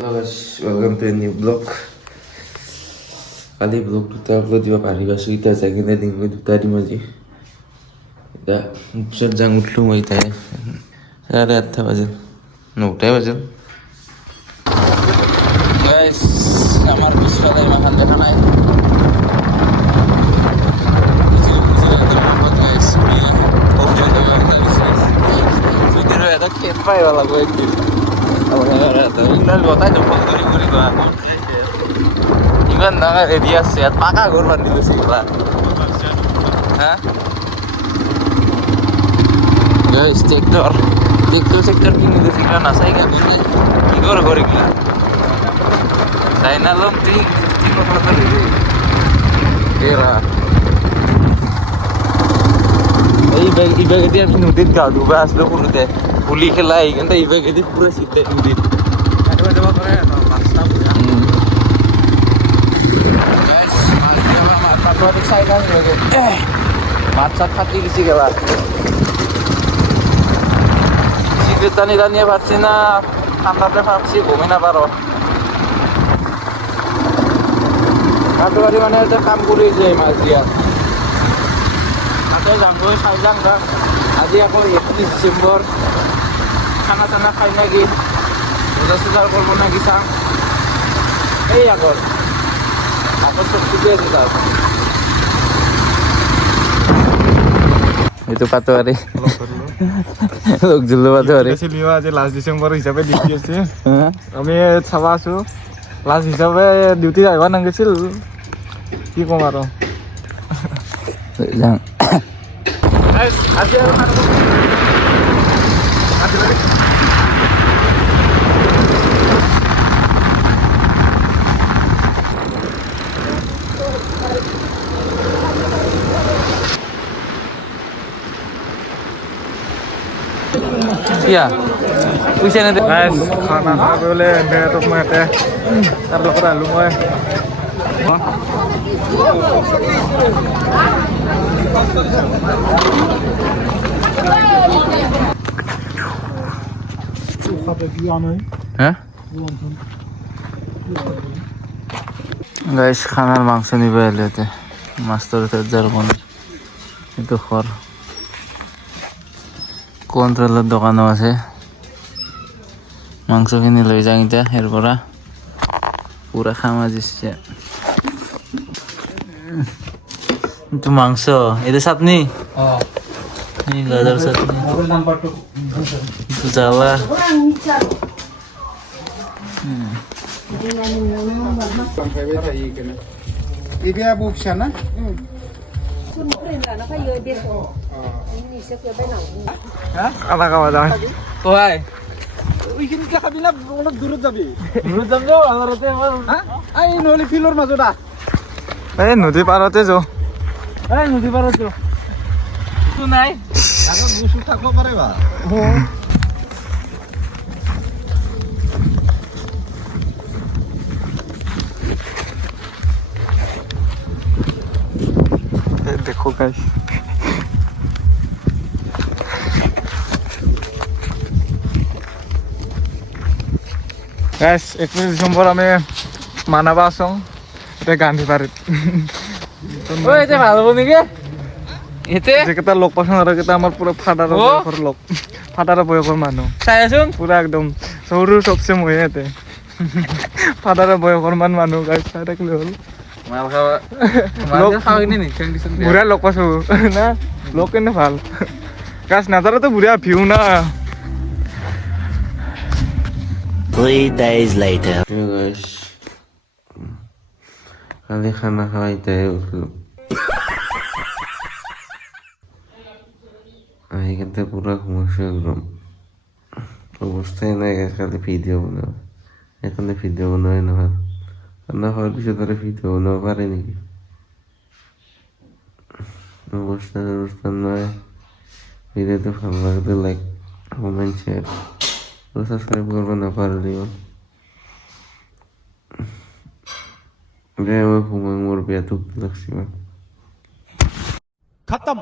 Hello guys, welcome to a new vlog. Kali vlog kita upload juga pari basu kita saking tadi minggu tadi masih. Kita sedang utlum kita ya. Ada apa aja? Nukta aja. Guys, kamar bisa lagi makan di mana? Video ada kempai wala gue gitu. Ingnan gota jempol guri gua. Ingnan na dia sehat maka gurban dulu sih lah. Hah? Guys, sektor ini di sini na saya enggak bisa. Igor gila. Saya nalom ting motor ini. Kira. Iba dia minutit ka du bas lo kurute. Puli खेलाई kan iba gede pura sitte minutit. Coba करे mantap ya. Guys, mantap banget saya kan gitu. মাছ ফাটি গেছি গেলা শীতের টানিয়ে পারছি না ঠান্ডাতে ভাবছি ঘুমে না পারো কাটোবাড়ি মানে একটা কাম করে যায় মাছ দিয়া তাতে যাম গৈ চাই যাম আজি আকৌ 31 ডিচেম্বৰ খানা চানা খাই নাকি পূজা করবো নাকি চাম এই আগত সব ঠিকে আছে তার itu Patuari লোক জুল্লো Patuari আজি লাষ্ট ডিসেম্বৰ হিচাপে ডিউটি আছে আমি চাব আছো লাষ্ট হিচাপে ডিউটি আহিব নাগিছিল কি কম আৰু iya bisa nanti guys খানা খাবলৈ এন্ধাৰটোক মই ইয়াতে তাৰ লগত আলো মই hah guys খানার মাংস নিবে এলেতে মাস্টার যার কোন itu খর কন্ট্রোলের দোকানও আছে মাংসখিনি লৈ যাওঁ এতিয়া এর পৰা পুরা খামা দিছে itu মাংস এটা চাটনি ini গাজর চাটনি itu জালা ini apa opsiana খানা খাওয়া যায় কোথায় ওইখানে খাবি না অনেক দূরে যাবি দূরে যাম যাও আলারতে এই নলি ফিলর মাজটা এই নদী পারতে যাও এই নদী পারতে যাও কিছু নাই আগত গুছু থাকব পারে বা देखो गाइस गाइस 21 ডিসেম্বৰ আমি মানাবা আছং এটা গান্ধী পাৰিত ঐ এটা ভাল হ'ব নেকি এতে যেকেইটা লোক পছন্দ আৰু কেইটা আমাৰ পুৰা ফাদাৰৰ বয়সৰ লোক ফাদাৰৰ বয়সৰ মানুহ চাই আছোন পুৰা একদম সৰু সবচে মই ইয়াতে ফাদাৰৰ বয়সৰ মানুহ গাইস চাই থাকিলে হ'ল মাল খাওয়া মাল খাওয়া কিনে নিছেন দিছেন বুঢ়া লগ পাইছো না লগ কেনে ভাল গাছ নাজাৰাটো বুঢ়া ভিউ না 3 days later. Hey guys, kali খানা খাইতে উঠলো আই কিন্তু পুরা ঘুমাইছে একদম অবস্থায় নাই খালি ভিডিও বানাও এখানে ভিডিও বানাই না খানা খাওয়ার পিছনে তারা ভিডিও বানাও পারে নাকি অনুষ্ঠান নয় ভিডিওতে ভালো লাগলে লাইক কমেন্ট শেয়ার সাবস্ক্রাইব করবে না পারলেও ঘুমাই মোর বিয়া ধুকতে লাগছি खत्म